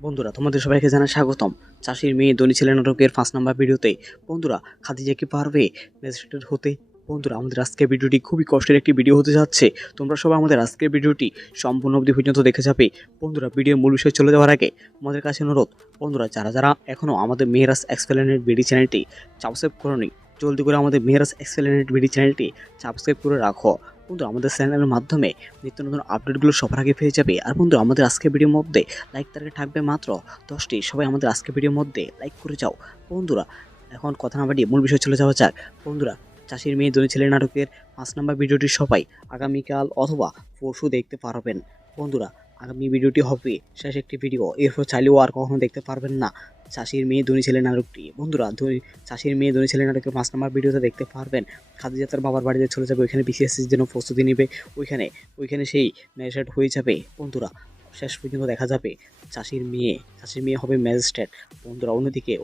বন্ধুরা তোমাদের সবাইকে জানাই স্বাগতম। চাষির মেয়ে ধনী ছেলে নাটকের 5 নাম্বার ভিডিওতে। বন্ধুরা, খাদিজা কি পারবে ম্যাজিস্ট্রেট হতে? বন্ধুরা, আমাদের আজকের ভিডিওটি খুবই কষ্টের একটি ভিডিও হতে যাচ্ছে। তোমরা সবাই আমাদের আজকের ভিডিওটি সম্পূর্ণ অবধি পর্যন্ত দেখে যাবে। বন্ধুরা, ভিডিওর মূল বিষয়ে চলে যাওয়ার আগে আমাদের কাছে অনুরোধ, বন্ধুরা যারা যারা এখনও আমাদের মেহেরাজ এক্সপ্লেনেড বিডি চ্যানেলটি সাবস্ক্রাইব করোনি, জলদি করে আমাদের মেহেরাজ এক্সপ্লেনেড বিডি চ্যানেলটি সাবস্ক্রাইব করে রাখো। বন্ধু, আমাদের চ্যানেলের মাধ্যমে নিত্য নতুন আপডেটগুলো সবার আগে পেয়ে যাবে। আর বন্ধু, আমাদের আজকের ভিডিওর মধ্যে লাইক তারিখে থাকবে মাত্র 10টি। সবাই আমাদের আজকের ভিডিওর মধ্যে লাইক করে যাও। বন্ধুরা, এখন কথা না বাড়িয়ে মূল বিষয় চলে যাওয়া যাক। বন্ধুরা, চাষির মেয়ে ধনী ছেলে নাটকের 5 নাম্বার ভিডিওটি সবাই আগামীকাল অথবা পরশু দেখতে পারবেন। বন্ধুরা, আগামী ভিডিওটি হবে শেষ একটি ভিডিও, এরপর চাইলেও আর কখনো দেখতে পারবেন না চাষির মেয়ে ধনী ছেলে নাটকটি। বন্ধুরা, চাষির মেয়ে ধনী ছেলে নাটকের 5 নাম্বার ভিডিওতে দেখতে পারবেন খাদিজা তার বাবার বাড়িতে চলে যাবে, ওইখানে বিসিএসসির জন্য প্রস্তুতি নেবে, ওইখানে সেই ম্যাজিস্ট্রেট হয়ে যাবে। বন্ধুরা, শেষ পর্যন্ত দেখা যাবে চাষির মেয়ে হবে ম্যাজিস্ট্রেট। বন্ধুরা,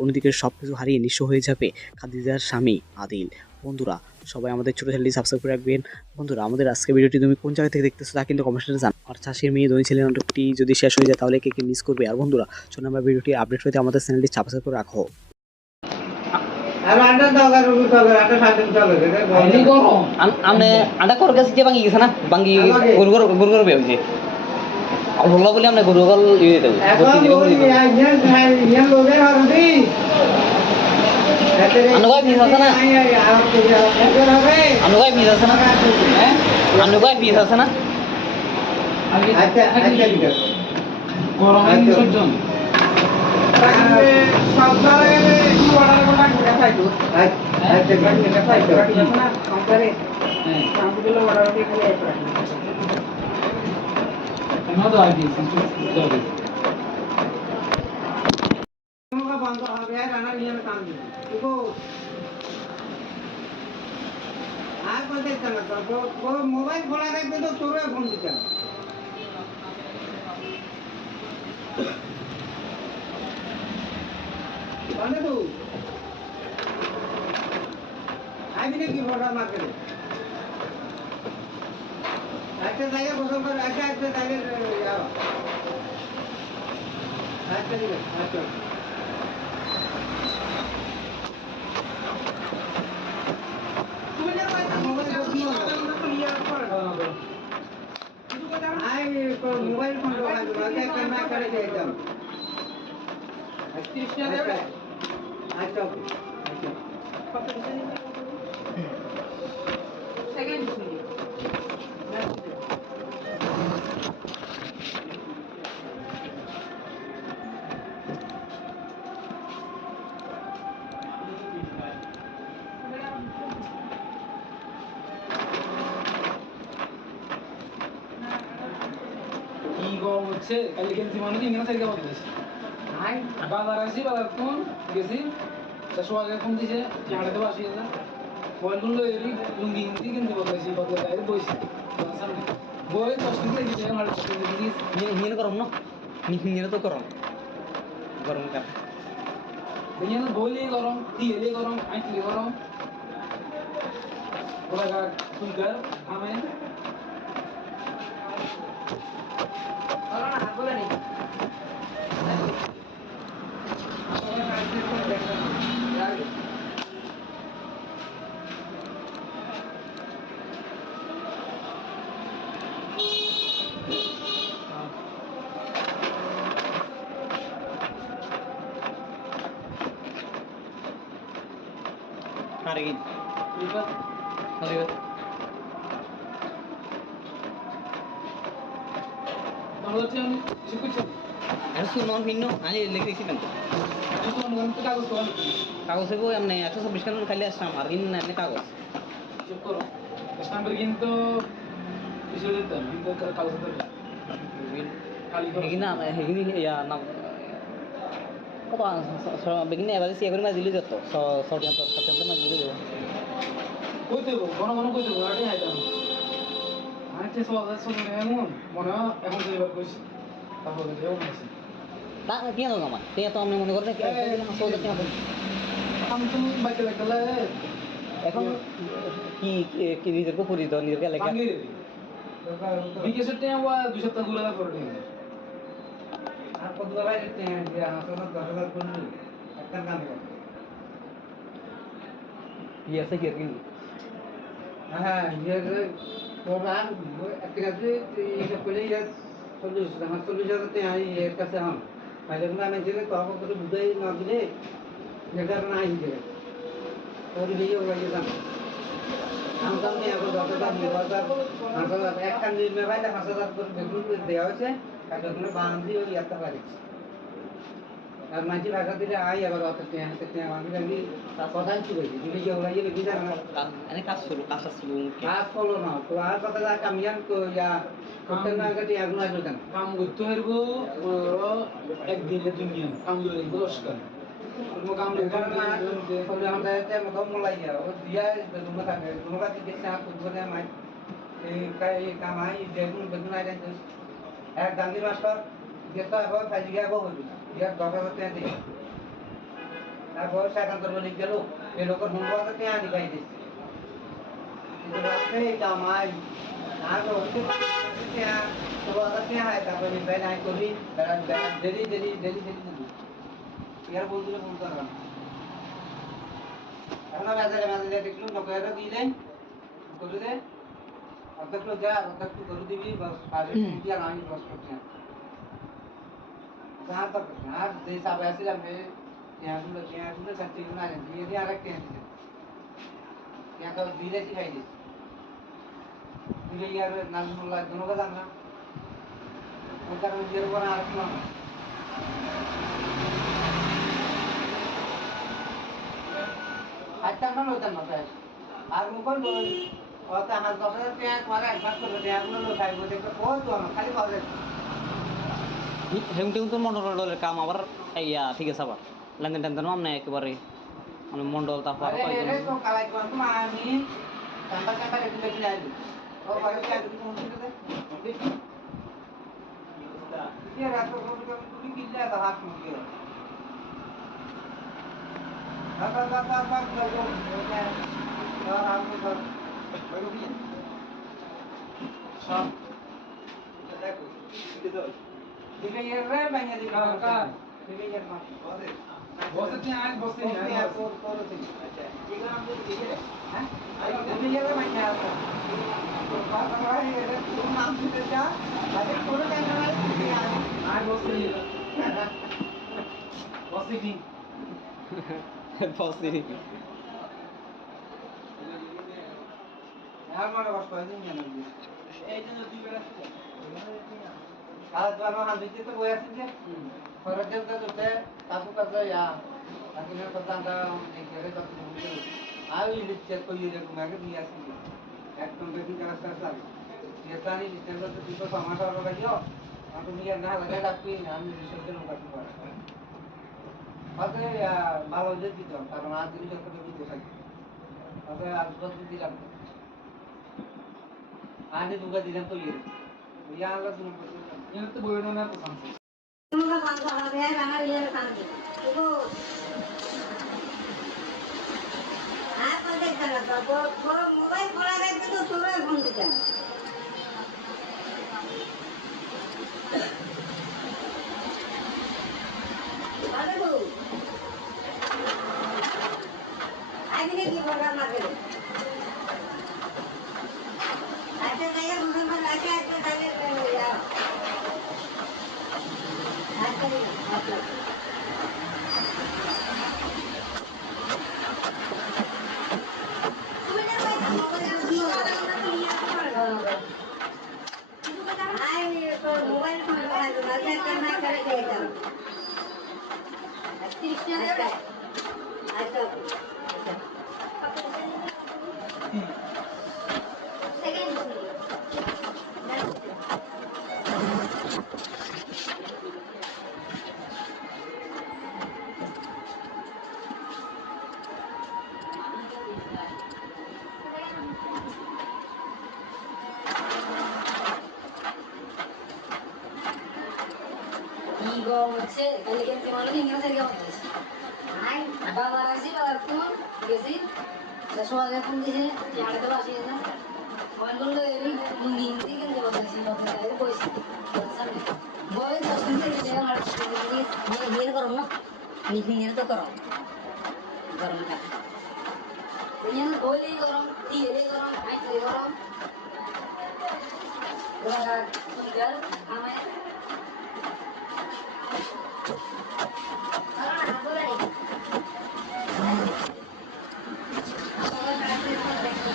অন্যদিকে সব কিছু হারিয়ে নিঃস্ব হয়ে যাবে খাদিজার স্বামী আদিল। বন্ধুরা, সবাই আমাদের ছোটো চ্যানেলটি সাবস্ক্রাইব করে রাখবেন। বন্ধুরা, আমাদের আজকে ভিডিওটি তুমি কোন জায়গা থেকে দেখতেছো তা কিন্তু কমেন্টে জানাও। আর চাষির মেয়ে ধনী ছেলে নাটকটি যদি শেষ হয়ে যায় তাহলে কে কে মিস করবে। আর বন্ধুরা, চলুন আমরা ভিডিওটি আপডেট হতে আমাদের চ্যানেলটি সাবস্ক্রাইব করে রাখো। আন্ডা কর গেছে বাঙ্গি গেছে না, বাঙ্গি গরু বেউছে হল্লা বলে আমরা গরু গল ইয়ে দেব আনুগাই পিস আছে না, আনুগাই পিস আছে না, আনুগাই পিস আছে না। মোবাইল খোলা রাখবে তো তোর ফোন দিতে আইবি নাকি ভোটার মার্কেটে একটা জায়গায় গোসল করে একটা জায়গায় মোবাইল ফোন করে দিতাম আচ্ছা হচ্ছে কালি গেছি মানুষ ইংরেজি থেকে বলতেছে বাজার আসি বাজার কোন গেছি 100 টাকা কম দিছে চাড়াতে বাসি না বলগুলো এরি লুঙ্গি হিন্দি কিন্তু বলতেছি বদলে বইছি বই 10 টাকা দিছে আমার নিয়ে গরম না, নিয়ে তো গরম গরম কার নিয়ে বইলে গরম দিলে গরম আইলে গরম ওরা sugar amen Hari lipat kalau yang cukup harus non minno ani লেখে দিছি কিন্তু itu orang kagus tuan কাগজে গো এমনি 126 কানুন খালি আসলাম আর ইন না কাগজ cukup customer কিন্তু কিছু দিতেন কিন্তু কাগজ দিতেন হেগিনি ইয়া না কত বেগিনি এবার সে করে দিলি যত সত্যন্ত না দিলি দেব কই দেব ঘন কই দেব আরে হাইতাম আরেকটা সওয়াল এমন মনে হয় এখন তো এবার কইছি তারপরে দেব না তা কি না আমার তে তো আমি মনে করি না সওয়াল কি না আমি তো বাইকে লাগলে এখন কি নিজের কো পরিদ নিজের লেখা বিকেশের টাইম ওয়া 2 সপ্তাহ ঘুরে করে মধু ভাই আমার 10,000 করলি একটা কাম করে কি আছে কি আর কি হ্যাঁ ইয়ে প্রোগ্রাম একটা কাছে এইসব করলে ইয়ে 40,000 এর কাছে হন তাহলে আমি যে তখন করে বুঝাই না দিলে এটা না আইতে ওর ভিডিও লাগে জান আমি তো আমি এখন 10,000 একটা নির্মে ভাই 5,000 করে বেতন দেওয়া হয়েছে আর বেতনে বান্ধি ওই একটা পারিছে আর মাঝে ভাষা দিলে আই আবার অত আমি লাগি কথাই ছিল ভিডিও লাগে লাগি জান এনে কাজ শুরু কাজ করলো না তো আর কথা যা কামিয়ান তো ইয়া করতে না গেছে আগুন আসবে কেন কাম করতে হইব একদিনে দুনিয়া কাম করে নমস্কার তুমি কাম সবে আমাদের মত মলাই গিয়া ও দিয়া বেগুন থাকে তোমার কাছে দেখতে আর করবো না মাই এই কামাই বেগুন বেগুন আই দেন এক গান্ধী মাস্টার যেটা আবার ফাইজ গিয়া গো হইল ইয়া 10,000 টাকা দিয়ে তারপর সেখানকার বলি গেল এই লোকের হোমওয়ার্ক টাকা আনি গাই দিছে কিন্তু রাতে কামাই আর হইতে টাকা তো আবার টাকা হয় তারপর নিবাই নাই করি দেরি ইয়ার বলতে পারলাম এখন বাজারে দেখলো 90,000 দিয়ে দেন করে দে অর্ধেক লোক যা অর্ধেক তুই করে দিবি বাস পাঁচ দিয়ে আমি বাস করছি আর তো আর যে সব আসছিলাম এগুলো কাছে না দিয়ে আরেক কে দিছে তো দিলে কি খাই দিস তুই ইয়ার নাজমুল্লাহ দুনো কথা না ওই কারণে নিজের উপর আর কি না আজকাল না লোক না তাই আর মুখন বল অত হাত 10,000 টাকা করে একবার করে দেয়া গুলো লোক খাইবো দেখো কত আমার খালি পাবে হেমটেম তো মন্ডলের কাম আবার ইয়া ঠিক আছে আবার লেনদেন টেনদেন আমনে একেবারে মানে মন্ডল তারপর আরে রে তো কালাই কোন তো আমি কাঁটা রেখে দেখি আইবো ও ভাই কি আইবো কোন দিতে দে দেখি ये रात को তুমি কি যা তো হাত মুখে বাবা লাগো আর আমি তো বড় কি সব দেখো দিকে এর রে বাইনা দিকে কা দিকে এর মা বসে কি আজ বসে নি আচ্ছা এগুলো আমাদের দিকে হ্যাঁ দিকে এর বাইনা আছে তো বাবা এর পুরো নাম দিতে যা আরে পুরো টাইম না আজ বসে নি বসে কি বসে আর মানে বস কয়দিন জানো এই জন্য দুই বেলা ছিল আর তো আমার হাত দিতে তো বই আছে যে খরচ দেওয়া তো কাকু কাকু ইয়া আকিনের কথা আমরা দেখে কত বলতে আর ওই চেক করি এরকম আগে দিয়ে আসি একদম বেশি কাজ আছে এটা নি ডিসেম্বর তো দুটো সমাটা হলো লাগিও আমি নিয়ে না লাগে রাখবি আমি রিসেপ্টর কাটতে পারি আগে ভালো যে দিত কারণ আজ দিন যত দিতে থাকি আগে আজ বছর দিলাম আগে দুটো দিলাম তো ইয়া আল্লাহ তুমি এর তো বইনো না তো সামনে তোমরা কাম করা দেয় আমার ইয়ের কাম কি তো আর কোথায় গেল তো বড় মোবাইল খোলা রাখতে তো তোমরা ফোন দিতে আরে গো আগে কি বলা না করে আচ্ছা জায়গা মুসলমান আচ্ছা জায়গা ইয়া मोबाइल হচ্ছে তাহলে কিন্তু মানুষ ইংরেজি কেমন হয়েছে আই বাবার আসি বাবার ফোন গেছি সবাই ফোন দিয়েছে জানে তো আসি না মোবাইল করলো এরই লুঙ্গি হিন্দি কিনতে বসেছি বসে বসে 10 দিন থেকে আমার Ini korom no, ini tuh korom, korom kan. Ini oli korom, tiga korom, air korom. Udah tinggal, amai. Kalau nak aku lagi. Aku kan kasih lagi.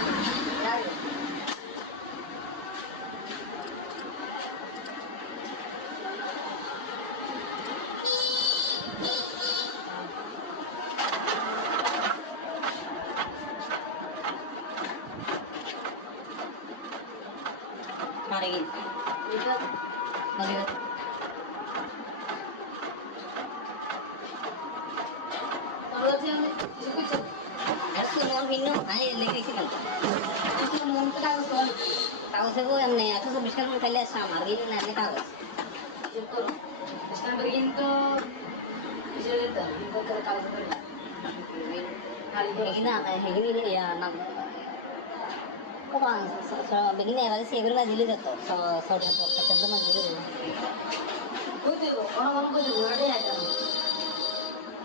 Mari itu mari kalau yang itu harus mau minum hanya lagi sih kan itu mau kita harus tahu sih yang nih aku sebiskan kali sama hari ini nanti tahu itu biskan begini tuh bisa lihat itu kita tahu sebenarnya kali ini ya nak kok begini ya kali sih berapa jili jatuh soalnya tuh kacang mah jili betul orang-orang betul ada ya kan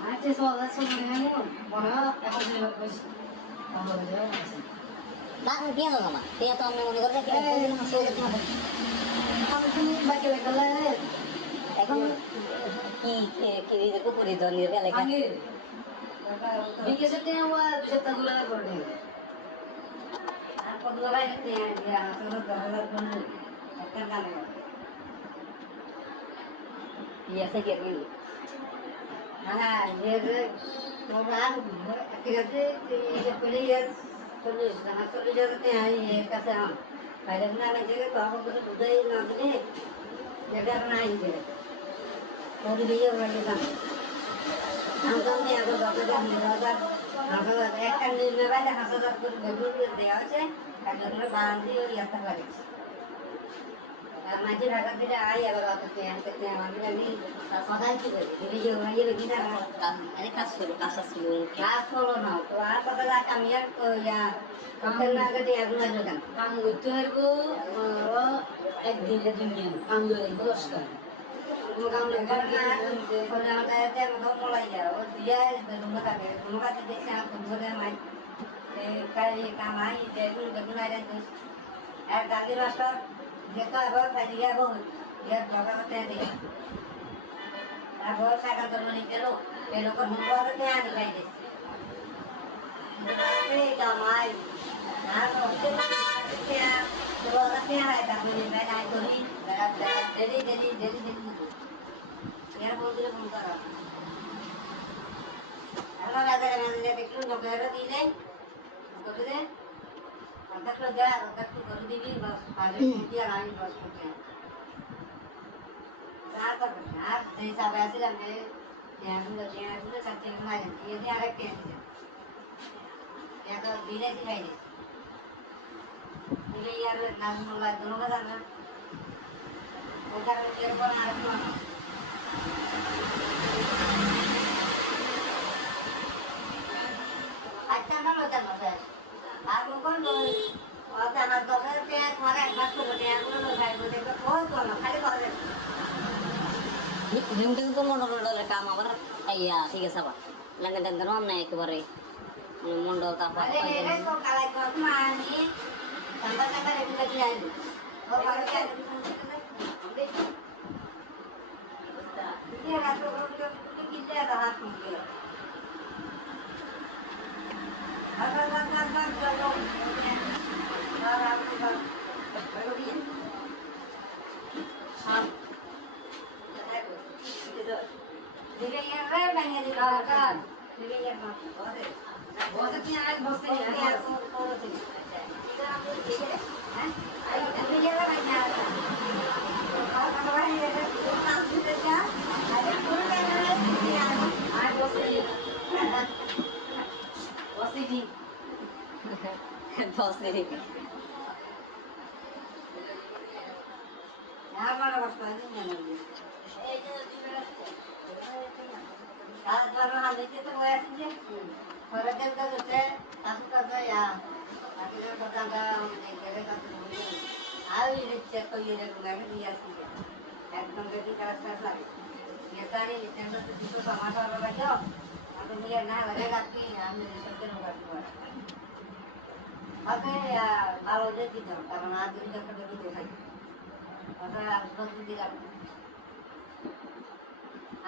aja soalnya sebenarnya mana aku juga bos kamu aja nah dia nggak mah dia tuh memang negara dia masuk kamu tuh baca legal এখন কি দেখো পুরি দনির কে লেখা বিকেশে তে হওয়া বিশেষতা গুলা করে আর কত লাগাই তে ইয়া আসলে দরকার কোন একটা গানে ইয়া সে কি হ্যাঁ ये मोबाइल ঠিক আছে ये पहले ये চলে যেতে हैं ये कैसे हम पहले ना मैं जगह तो हम कुछ बुझाई ना दिले जगह ना आई दे और भी ये वाली काम हम तो नहीं आगे बात कर रहे हैं हम तो एक kan निर्णय वाले हासिल कर बेबी दिया है karena बांधी और यात्रा वाले माझी भागात दिले आई अगर आता ते ते आम्ही लगी सदाची दिली जे वाई लगी ना अरे कास सुरू ना तो आ पता जा काम या कंपनी के ते अगुना जगन काम उतर को एक दिन ले दिन काम ले बस कर वो काम ले करना कोने आता है ते हम मोलाई जा और दिया तुम का देख से आप तुम से माई काय काम आई ते गुना रे तो ए गांधी मास्टर देखो अब फैलिया वो ये बाबा बताते हैं अब वो साइकिल तो नहीं पेलो को हम को आते हैं दिखाई दे ते कमाई ना तो क्या तो आते हैं तो मैं ना तो नहीं डेली यार बोल दे फोन करो अल्लाह लगा मैंने देखो जो कह रही थी तो दे अंदर तो जा अंदर तो कर दी बस पानी किया रानी बस किया रात तक यार जैसा वैसे लगे यार मुझे करते हैं ना ये नहीं आ रखे हैं या तो धीरे दिखाई दे मुझे यार नाम मुला दोनों का जाना उधर मेरे को आ रहा है अच्छा ना होता है आप लोगों को आता ना तो कहते हैं हमारा बात को बोलते हैं वो लोग भाई बोलते हैं बहुत बोलो खाली बोल रहे Yung ko mondol kama bar ayya sige saba lang dan rom na ekbare mondol ta pa अरे ये तो काला को मानी संबंध संबंध एक लगी आई और बाहर क्या ये रात को किले रहा तुम के अगर चलो और आपके पास बड़ी है शाम दिखे ये रे नहीं दिखा कर दिखे ये मत बहुत अच्छी आज बहुत सही है यार को इधर हम लोग देख रहे हैं आई दिखे ये रे नहीं आ रहा और हमारा ये नाम से क्या अरे पूरा कहना है आज बहुत सही है बहुत सही boss ni यार बड़ा बस्ता है नहीं आज बार हम लेके तो गए थे और अगर तो दूसरे आसु का या आगे जो पता का हम देखे का तो आ भी चेक को ये मैं भी दिया सी एकदम गति का रास्ता ये গাড়ি লিসেন্স কিছু সমাজ হওয়ার লাগে আমি বলি না লাগে গাড়ি আমি লিসেন্সের গাড়ি ওকে ভালো যে দিতাম কারণ আজ দিন একটা বেরোতে খাই ওটা নতুন দিলাম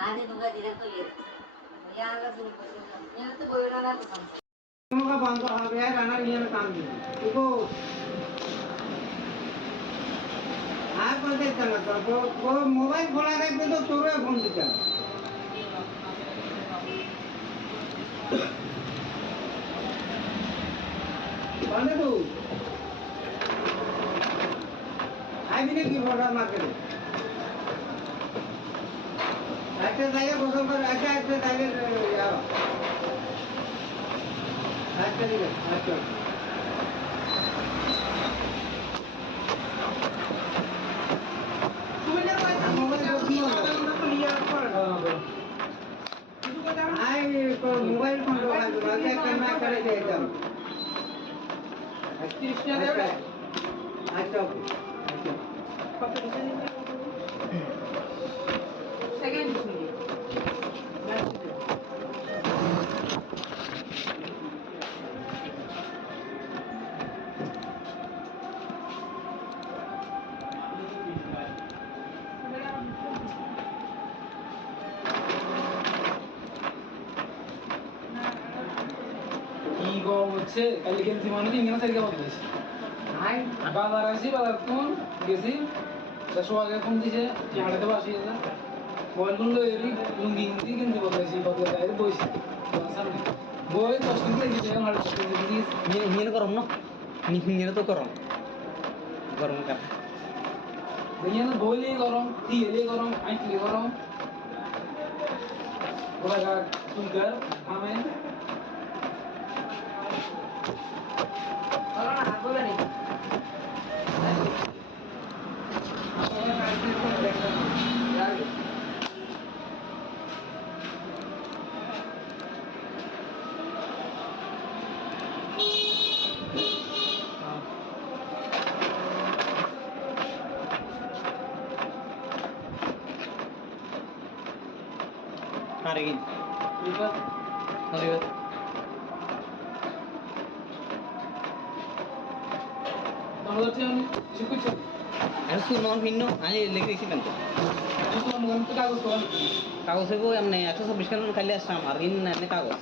আজ তোমরা দিলে তো ইয়ারা শুরু করে ইয়ারা তো বইরা না का बंद হবে আর রানা নিয়ে কাম দিই দেখো আর বলতে ইচ্ছা না তো মোবাইল খোলা রাখবে তো তোরে ফোন দিতে বন্ধ তো আইবি নাকি বড় মার্কেটে একটা জায়গায় গোসল করে একটা জায়গায় যাও একটা দিকে আচ্ছা মোবাইল ফোন ক্যামেরা করে দিয়ে দাও আচ্ছা সেকেন্ড কি গরম হচ্ছে কালি গেঞ্জি মানুষ ইংরেজি সাইকেল বদলেছে আই বাজার আসি বাজার কোন গেছি সোয়াগে ফোন দিছে হাঁটাতে বাসি মোবাইলগুলো এরি লুঙ্গি হিন্দি গেঞ্জি বদলেছি বদলে বইছি সামনে বই 10 মিনিট লেগেছে আমার নিয়ে গরম না নিয়ে তো গরম গরম কার দুনিয়া বইলে গরম তিলে গরম আইলে গরম ওরা সুগার আমি কারে গিন বিপদ আরে তোমাদের আমি শিখুছি আর সুমন ভিন্ন আমি লিখে দিছিলাম তো তোমার মন তো কাগজ করা কাগজে বই এমনি 126 কান খালি আসলাম আর ইন এমনি কাগজ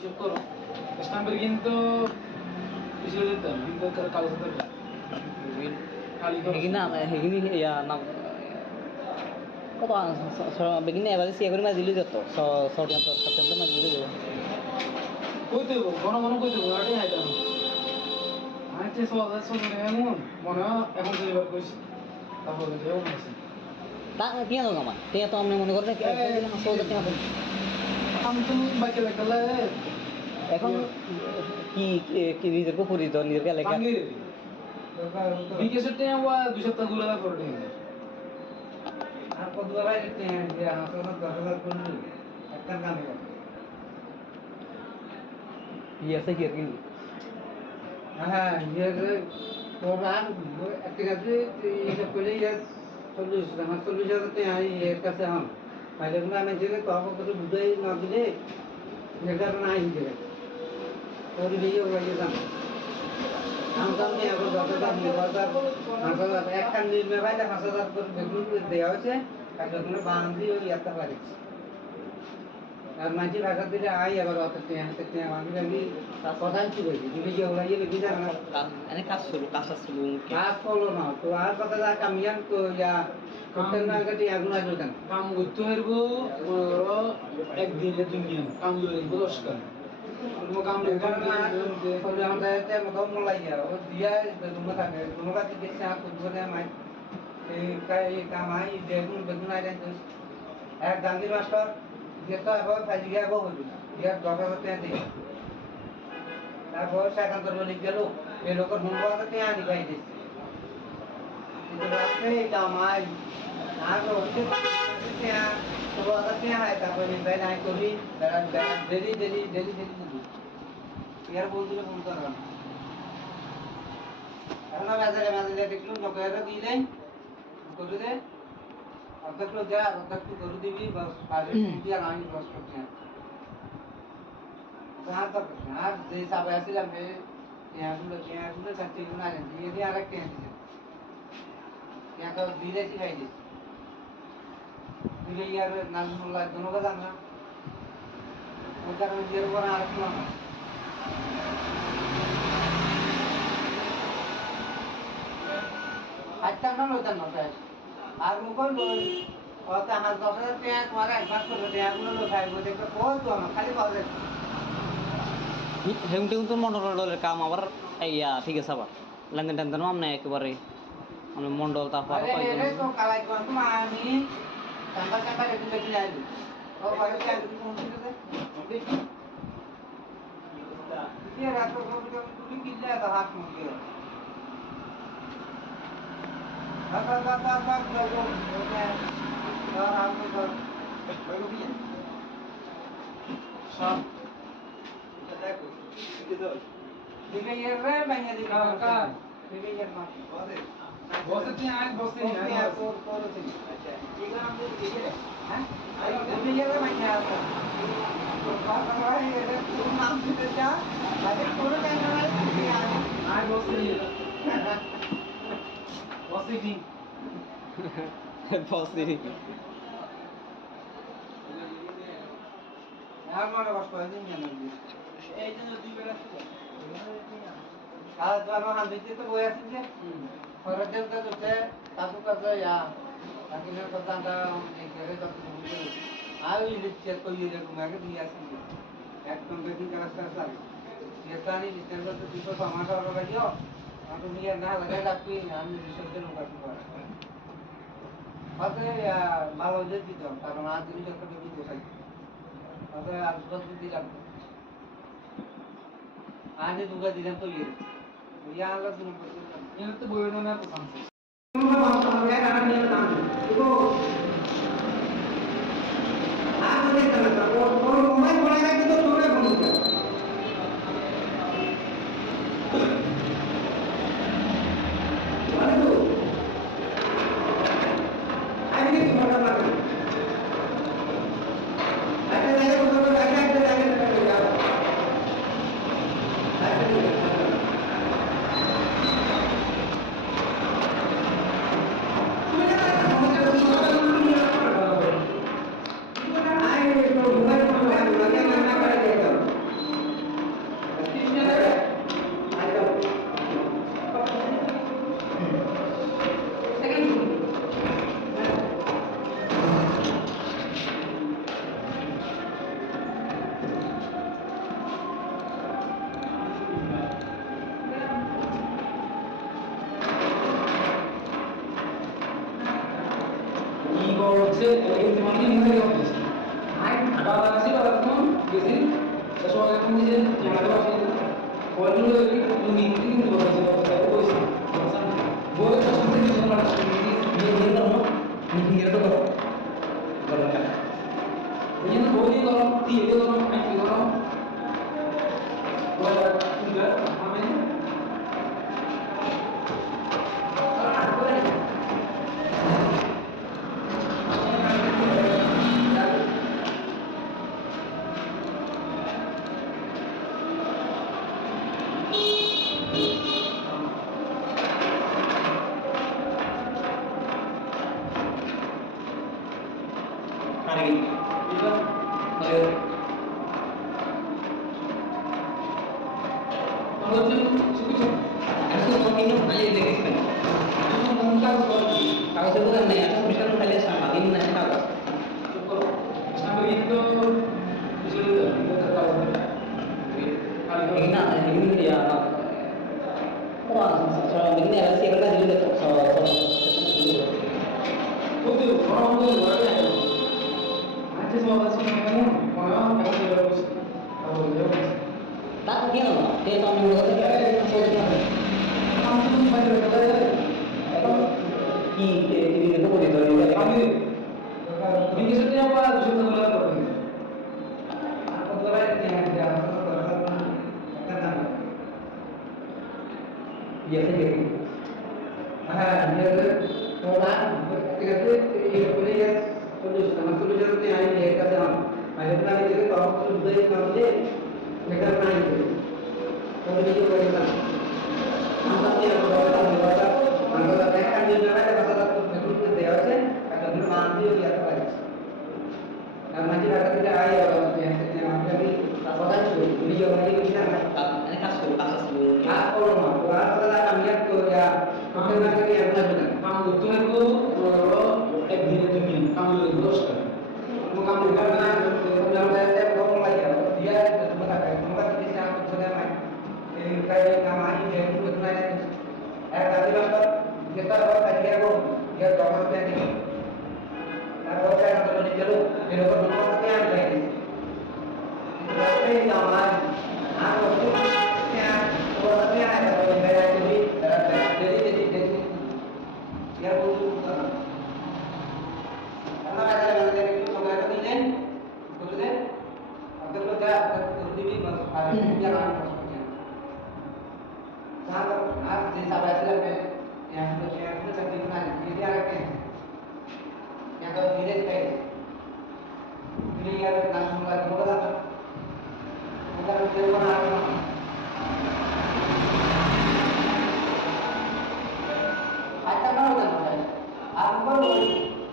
চেক করো স্ট্যাম্পের কিন্তু বিষয় দিতাম কিন্তু কাগজ দরকার খালি করো হেগিনা হেগিনি ইয়া নাম কত বেগিনে এবার সিয়া করে মাছ দিলে যত সরিয়া তো সত্যি মাছ দিলে যাবো কই দেব ঘন ঘন কই দেব আরে হাইতাম আচ্ছা সব এমন মনে হয় এখন তো এবার কইছি তারপরে দেব না তা টিয়া তো কামা টিয়া তো আমি মনে করতে সৌদা টিয়া আমি তুমি বাইকে লাগলে এখন কি কি নিজের পুকুরি তো নিজের লেখা বাঙ্গি বিকেশের টাইম ওয়া 2 সপ্তাহ ঘুরে পড়ে আর কত বেলা যেতে হ্যাঁ যে আমার 10,000 করলি একটা কামে করো ইয়েছে কি কি হ্যাঁ ইয়ে প্রোগ্রাম একটা কাছে এইসব করলে ইয়ে 40,000 টাকা এর কাছে আম তাহলে কোনো আমি যে তখন করে বুঝাই না দিলে এটা না হিন্দে তোর বিয়ে হয়ে যান আমি এখন 10,000 একটা নির্মে ভাই 5,000 করে বেগুন দেওয়া হয়েছে তাকে কোনো বান্ধি ওই একটা পারিছি আর মাঝি ভাষা দিলে আই আবার অত আমি লাগি কথাই ছিল যদি যে ওরা ইয়ে বিজার না এনে কাজ শুরু কাজ শুরু কাজ করলো না তো আর কথা যা কামিয়ান তো ইয়া করতেন না গেটি আগুন আসবে কেন কাম করতে পারবো একদিনে দুনিয়া কাম করে 10 কাম কোনো কাম নেই ফলে আমাদের এতে মতো মলাই গিয়া ও দিয়া দুমা থাকে দুমা কাছে দেখছে আর কুদ করে মাই এই কাম আই বেগুন বেগুন আই দেন এক গান্ধী মাস্টার যেটা এবার ফাইল গিয়া গো হইল ইয়ার 10,000 টাকা দিয়ে তারপর সেখান থেকে লিখ গেল এই লোকের হোমওয়ার্ক টাকা আনি পাই দিছে কিন্তু রাস্তে কাম আই আর ওইতে টাকা তো আদা টাকা হয় তারপর নিবাই নাই করি ডেলি ইয়ার বলছিল ফোন করলাম এখন বাজারে বাজারে দেখলুম লোকেরা দিলেন করে দে অর্ধেক লোক দেয় অর্ধেক তুই গরু দিবি বাস আর দিয়ে আমি বাস করতে আর যে সাবে আসছিলাম টিয়াগুলো চারটি গুণ আনেন দিয়ে দিয়ে আরেক টিয়া দিয়েছে টিয়া তো দিলেছি খাই দিয়েছি দিলে ইয়ার নাজমুল্লাহ ধন্যবাদ আমরা ওই কারণে বিয়ের উপর আর একটু আমরা আটটা না লইতাম না তাই আর মুখল লই ওতে আমার 10,000 টাকা তোমার একবার করে টাকাগুলো লই খাইবো দেখবে কই তো আমার খালি পাওয়া যায় হেউন টেউন তো মন্ডলের কাম আবার ইয়া ঠিক আছে আবার লেনদেন টেনদেনও আপনি একেবারে মানে মন্ডল তারপর আরে রে তো কালাই কোন তো আমি চাম্বা চাম্বা রেডি রেডি আইলি ও বাইরে চাই তুমি কোন দিকে দেখি ये रात को তুমি কিনলে তো হাত মুখে বাবা বাবা বাবা ওকে আর আমি তো বলো কি সব দেখো দিকে এর রে বাইরে দিকে কাকা দিকে এর মা বসে তুই আজ বসে আচ্ছা ঠিক আছে আমি দিকে হ্যাঁ দিকে এর বাইরে আসো বাবা এর পুরো নাম দিতে যা আরে পুরো ক্যামেরা দিকে আয় আজ বসে বসে কি বস দিদি আর মনে কষ্ট হয় দিন জানেন এই জন্য দুই বেলা আর তো আমার হাত দিতে তো বই আছে যে ফরজের তো তো তাতু কাছে ইয়া তাকিনের কথা তা দেখে তো আর এই লিখছে তো এই রকম আগে দিয়ে আসি একদম বেশি কাজটা চাই যেতানি ডিসেম্বর তো দুটো সমাজ আর লাগিও আর তুমি না লাগাই লাগবে আমি রিসোর্টের লোক আসবো আতে ভালো যে দিত কারণ আজ জিনিস একটা বেশি বসাই আতে আর কত দিলাম আজ দুগা দিলাম তো ইয়া আল্লাহ তুমি এর তো বইও না তো সামনে হচ্ছে এই মানে নিয়ে গেছে আই বাবা আছে বাবা কোন গেছে সবাই এখন দিছে জানা তো আছে বললো এই তুমি কিন্তু বলছে বলছে বলে তো সাথে কিছু না নিয়ে নিয়ে দাও নিয়ে তো করো বলো না এই না বলি করো দিয়ে করো আমি করো বলা তুমি আমি Tak gino, dia tahu mulu tu dia ini tu boleh tahu dia kami ini sebenarnya apa sudah mulai berani apa tu lah yang dia kata dia saja dia tu orang ketika tu dia boleh dia जाते हैं ये कहते हैं पहले तो मैं ये तो आप लोग दे कर दे लेकर नहीं तो ये तो करेगा हम तो ये बोलता हूं हम तो मैं कर देना है मसला तो बिल्कुल के दे আছে একটা দিন মান দিয়ে দিতে পারে আর মাঝে রাখা দিলে আই আর আমি সবাই ভিডিও বানিয়ে দিই না ini kasus dulu আর করো না আর তাহলে আমি এক তো ইয়া ওকে না করে একটা দিন kamu itu itu kalau ekdin itu min kamu itu terus kan mau kamu karena udah saya ngomong lagi dia sebentar semoga bisa aku sudah main ini kayak nama ini dia itu betul tadi lah kita orang tadi dia doang tadi kalau saya kalau di jalan di luar rumah saya lagi tapi zaman aku tuh ya orangnya ada kalau saya jadi ya butuh karena ada yang dari itu mengajar ini betul deh agar kita berdiri masuk hari ini biar orang maksudnya sangat di sampai selesai yang sudah terkenal jadi ada yang kalau diri kayak jadi yang langsung lagi mulai bukan telepon apa ada kan udah aku baru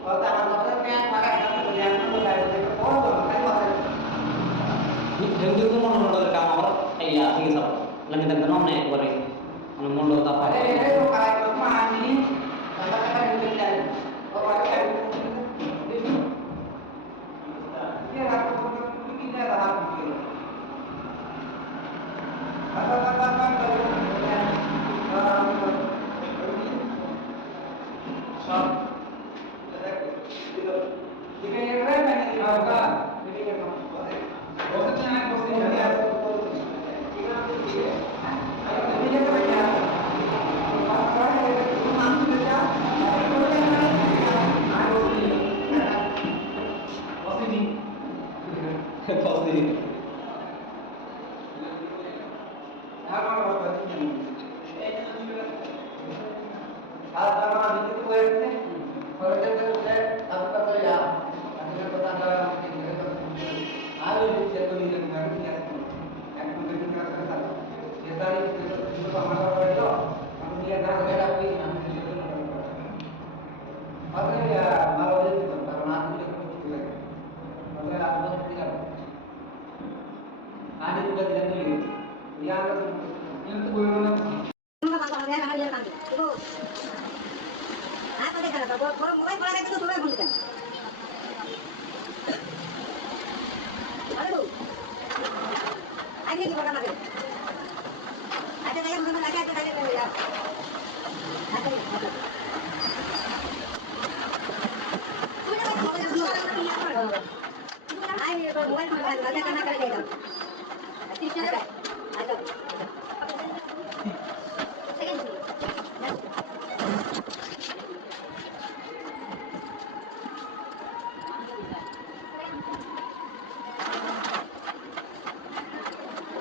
kalau tak ada kan pakai satu yang itu dari itu oh kan ada Hindi ko mo nanonood ka mo ay sige sa lang kita ganon na ito rin ano mo lo ta pa ada itu kalau rumah ini kalau kita di jalan kalau pakai dia aku bikin dia lah bikin apa jika yang lain yang dilakukan jadi yang bosnya bosnya pasti ada juga tidak tulis yang itu gue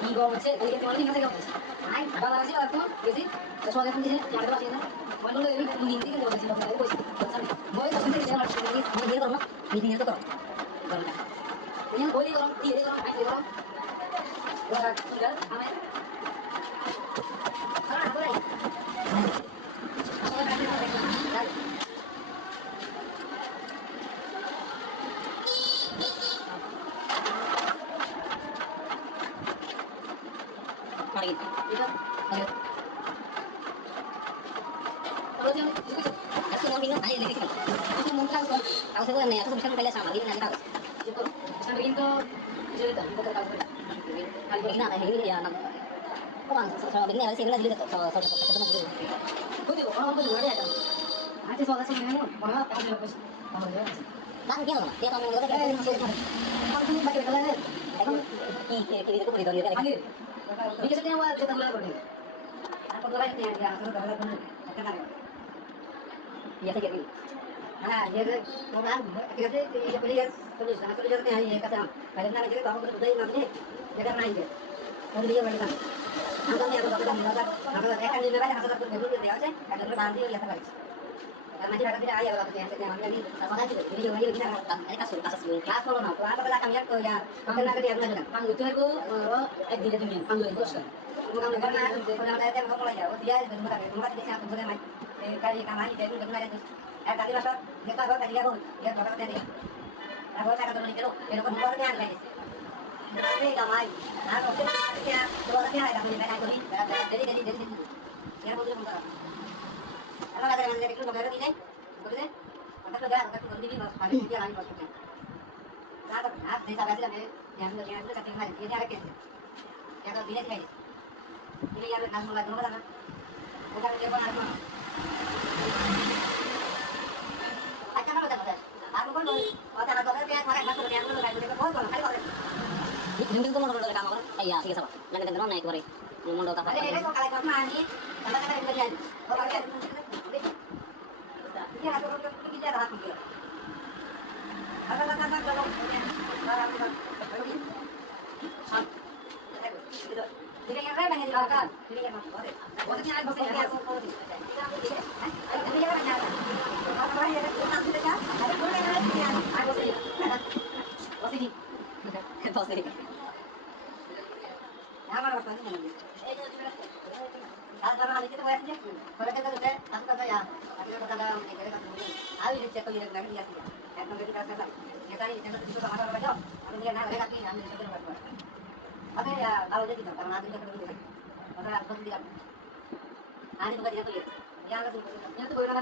Igo hচ্ছে এদিকে তোমার link থেকে হচ্ছে I বাবা আছে আর তোমার বেশি তো সবাই এখন দিছে আমাদের বাসে না বললো এই লিঙ্ক থেকে বলছি বাবা ওই বলছি বই তো শুনতে যাওয়ার আমি দিয়ে করব মিটিং এর তো করব তুমি বই করো দিয়ে করো আই করো ওরা কি কর আমি আর বলাই Mari kita. Ayo. Kalau jangan, aku mau minum air lagi kan. Aku mau kan kok. Tahu saya nih, aku bisa kalian sama gitu nanti tahu. Itu sampai itu jadi tahu, kita tahu. Kali ini ada ini ya nak. Kok bang, sama begini ada sih bila jadi tahu, sama ketemu dulu. Betul, orang betul ada ada. Nanti soal sih ini, orang tahu dia apa sih. Tahu dia. Bang dia mana? Dia tahu mana kita. Kamu tuh pakai kalau ini. এখন কি কি এটা করে দিও আগে ঠিক আছে আমরা যেটা বলা করব তারপর বলাই কি আছে আসলে তাহলে কোন একটা না ইয়া থেকে কি হ্যাঁ ये प्रोग्राम ঠিক আছে ये पहले यार चलो चलो जाते हैं ये कहते हैं पहले ना जगह तो हम तो नहीं मानते जगह नहीं है और ये वाला काम हम तो नहीं आता तो मिला था हम तो एक दिन में भाई हम तो बिल्कुल दिया है एक दिन बाद ये लेता है Masih ada tidak ayah kalau yang sedang lagi sama aja ini juga ini bisa ada kasus kelas kalau nak kelas kalau kami lihat ya kalau nak dia benar kan itu aku di dalam ini panggil itu bukan karena kalau ada yang ngomong aja dia dan bukan tidak siap untuk main kali kami dia itu benar itu tadi masa dia tahu tadi aku dia bapak tadi aku saya kata dulu itu kan bukan yang lain ini kamai nah kalau dia dua orang yang ada punya kayak ini jadi dia mau dia mau kalau ada yang dari keluar ini betul deh maka sudah angkat turun ini mas hari dia lagi masuknya nah tapi desa biasa yang sudah cutting lagi ini ada kes ya kalau dia sih ini yang harus mulai dulu kan bukan dia pun harus aja kalau dah aku pun kalau ada kalau dia pakai masuk dia dulu kayak gitu kok kali kok ini tuh mau dulu kamu kan iya sih sama yang kedua naik kori mau dulu apa ini kok kali kamu mandi tambah tambah kemudian oh pakai ini ada orang yang kita dah aku kira ada kalau jadi yang lain banyak dilakukan jadi yang boleh maksudnya ada boleh ya aku boleh jadi yang banyak apa ya kita sudah kan ada boleh yang lain yang aku boleh boleh boleh ya mana maksudnya ini kalau hal itu boleh saja kalau kita sudah aku kata ya kita kata dalam negara kan hari ini cek lihat lagi dia yang nanti kita selesai kita ini kita itu sama sama baca kalau dia nak lagi kami sudah buat oke ya kalau jadi gitu karena nanti kita begitu maka aku tidak nanti juga tidak tuh ya yang itu boleh